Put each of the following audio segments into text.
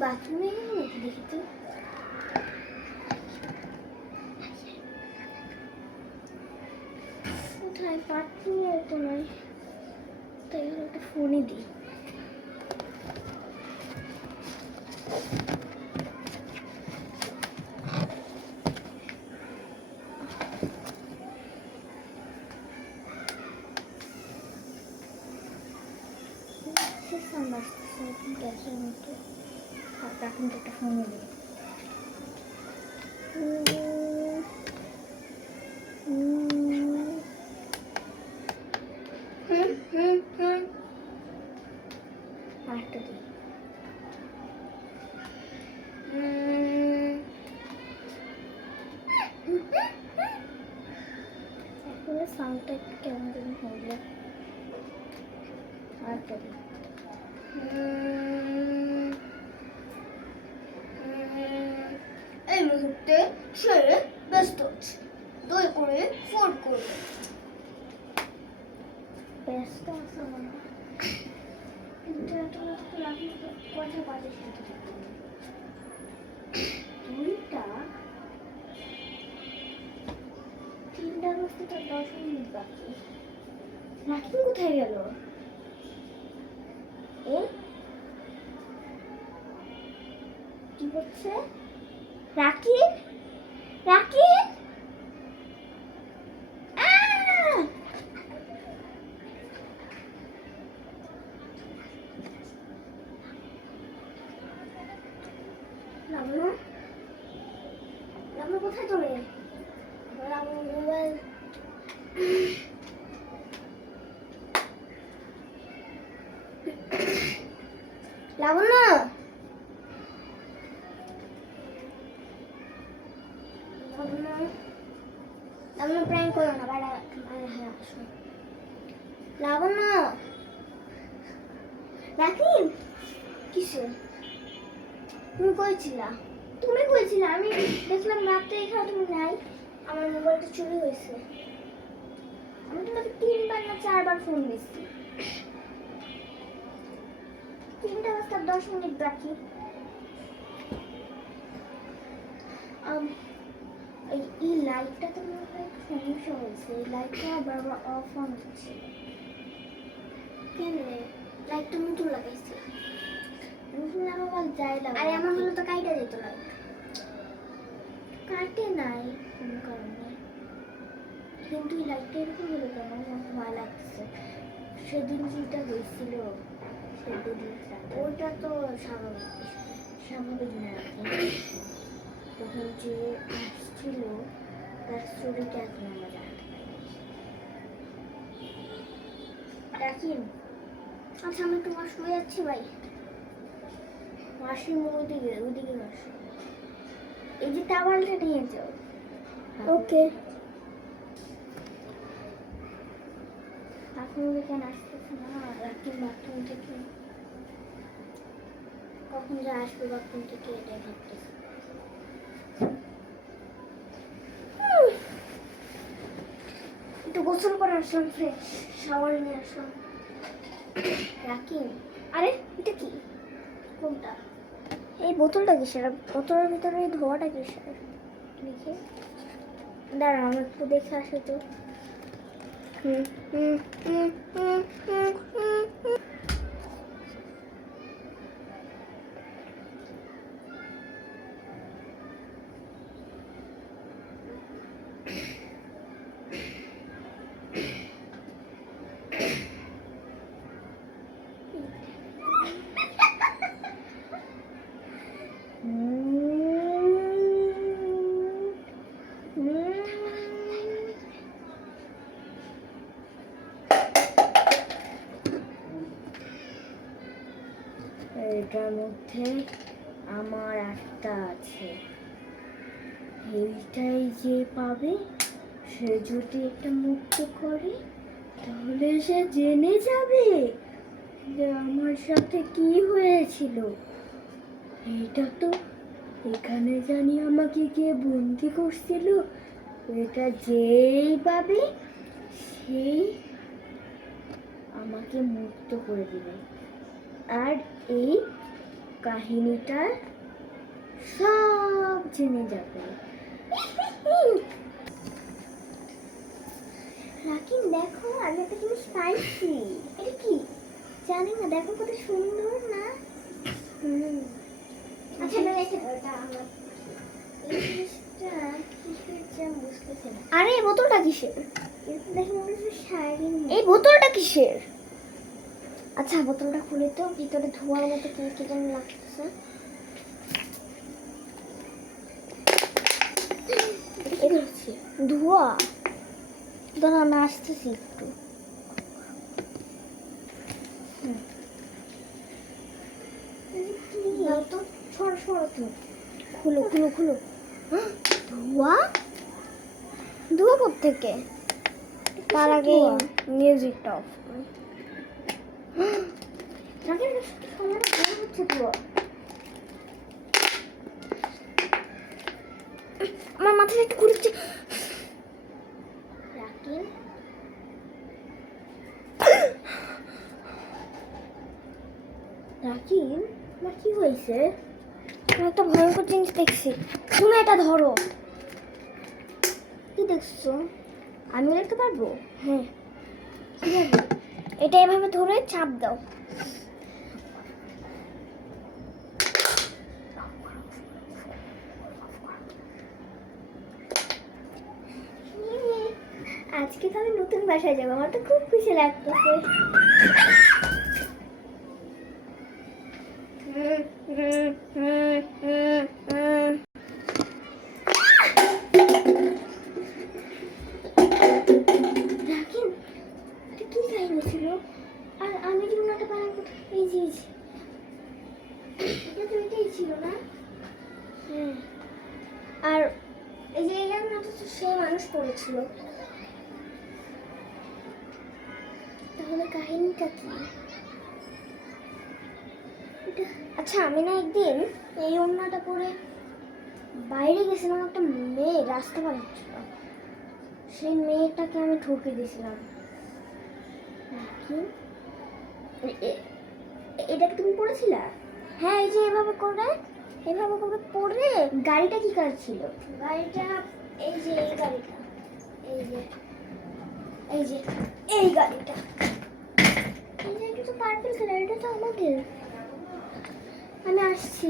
বাথরুমে গেল নাকি দেখি তো। কোথায় বাথরুমে তো নয়, তাই একটা ফোনে দিই। গ্যাসের মতো এখন একটা ফোনে দিই। আরেকটা দিই। আসলে সাউন্ডটা একটু কেমন যেন হলো। আরেকটা দিই। এই মুহূর্তে সে ব্যস্ত আছে, দয়া করে ফোন করবে। ব্যস্ত আছে মানে কথা বাজে শুনতে দুইটা 3টা বাজতে তো 10 মিনিট বাকি। রাকিব কোথায় গেল? কি হচ্ছে? রাকিব, রাকিব, রামু, রামু কোথায় তুমি? রামু মোবাইল লাবণ্য, লাবণ্য প্র্যাঙ্ক করো না বাড়া। হ্যাঁ আসো। লাবণ্য, রাকিব কিসে? তুমি কইছিলা, তুমি কইছিলা, আমি দেখলাম রাতে এখানে তুমি নাই। আমার মোবাইলটা চুরি হয়েছে। আমি তোমাকে 3বার না 4বার ফোন দিচ্ছি। 3টা বাজতে 10 মিনিট বাকি। এই লাইটটা তো মনে হয় সমস্যা হয়েছে। এই লাইটটা বারবার অফ অন হচ্ছে কেন? লাইটটা নতুন লাগাইছি। নতুন লাগাবার যাই লাগা। আরে আমার হলো তো কাইটা যেত লাইট। কাটে নাই কোনো কারণে, কিন্তু এই লাইটটা এরকম হলো কেন? আমার ভয় লাগছে। সেদিন যেটা হয়েছিল সেদিন ওটা তো স্বাভাবিক, স্বাভাবিক না। তখন যে আসছিল তার স্টোরিটা এখন আমরা জানতে পারি। রাকিব, আচ্ছা আমি একটু ওয়াশরুমে যাচ্ছি ভাই। ওয়াশরুম ওইদিকে, ওইদিকে ওয়াশরুম। এই যে টাওয়ালটা নিয়ে যাও। ওকে। এখন কেন আসতেছে না রাকিব বাথরুম থেকে? কখন যে আসবে বাথরুম থেকে এটাই ভাবতেছে। একটু গোসল করে আসলাম, ফ্রেশ শাওয়ার নিয়ে আসলাম। রাকিব, আরে এটা কি? কোনটা? এই বোতলটা কিসের? বোতলের ভিতরে এই ধোয়াটা কিসের? দেখি, দাঁড়া আমি একটু দেখে আসি তো। হুম হুম হুম হুম হুম হুম। এটার মধ্যে আমার একটা আছে। এইটাই যে পাবে সে যদি এটা মুক্ত করে তাহলে সে জেনে যাবে যে আমার সাথে কি হয়েছিল। এটা তো এখানে জানি আমাকে কে বন্দি করছিল। এটা যেই পাবে সেই আমাকে মুক্ত করে দিবে। আর এই কাহিনীটা সব জেনে যাবে। রাকিন দেখো, আমি একটা জিনিস পাইছি। এটা কি জানি না, দেখো কত সুন্দর না। আচ্ছা এটা আমার এই জিনিসটা কিসের জাম বুঝতেছি না। আরে এই বোতলটা কিসের? দেখি মনে হচ্ছে শাড়ির। এই বোতলটা কিসের? আচ্ছা বোতলটা খুলে তো, ভিতরে ধোঁয়ার মতো কি কি যেন লাগতেছে। ধোঁয়া, দাঁড়া আমি আসতেছি একটু। খুলো খুলো খুলো। ধোঁয়া, ধোঁয়া কোত্থেকে? তার আগে মিউজিকটা অফ করি। আমার মাথায় একটু ঘুরছে। রাকিন রাকিন আমার কি হয়েছে? আমি একটা ভয়ঙ্কর জিনিস দেখছি। তুমি এটা ধরো। কি দেখছো? আমি দেখতে পারবো? হ্যাঁ কিভাবে? এটা এভাবে ধরে চাপ দাও। আজকে তো আমি নতুন বাসায় যাবো, আমার তো খুব খুশি লাগতেছে। কি কাহিনী ছিল? আর আমি যেমন একটা পালাম কোথায়? এই যে এটা তো এটাই ছিল না? হ্যাঁ। আর এই যে এই রান্নাটা তো সেই মানুষ করেছিল। তাহলে কাহিনীটা কি? আচ্ছা আমি না একদিন এই ওড়নাটা পরে বাইরে গেছিলাম, একটা মেয়ে রাস্তা পার হচ্ছিল, সেই মেয়েটাকে আমি ঠকে দিয়েছিলাম। এটা কি তুমি পড়েছিলে? হ্যাঁ এই যে এভাবে করে পড়ে। গাড়িটা কি কার ছিল? গাড়িটা এই যে এই গাড়িটা, এই যে এই যে এই গাড়িটা, এই যে এটা তো পার্পল কালার, এটা তো আমাদের। আমি আসছি।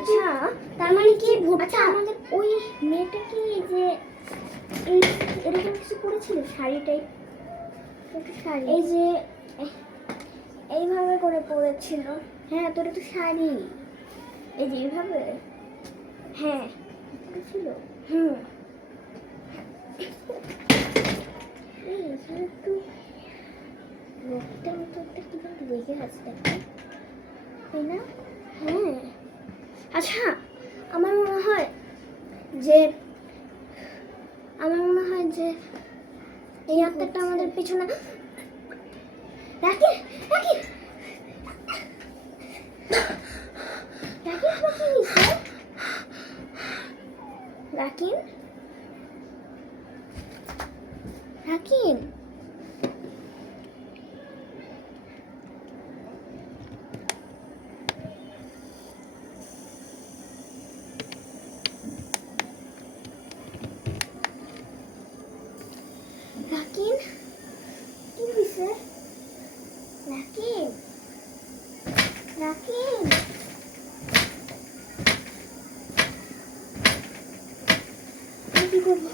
আচ্ছা তার মানে কি? আচ্ছা আমাদের ওই মেয়েটা কি যে এরকম কিছু করেছিল, শাড়ি টাইপ? শাড়ি এই যে এইভাবে করে পরেছিল। হ্যাঁ তোর তো শাড়ি এই যে এইভাবে। হ্যাঁ ছিল। এই একটু রক্তের মতো একটা কি যেন লেগে আছে, দেখো তাই না? হ্যাঁ। আচ্ছা আমার মনে হয় যে এই আত্মাটা আমাদের পিছনে। রাকিন রাকিন রাকিন রাকিন রাকিন রাকিন কি হয়েছে? রাকিন রাকিন কি করবো?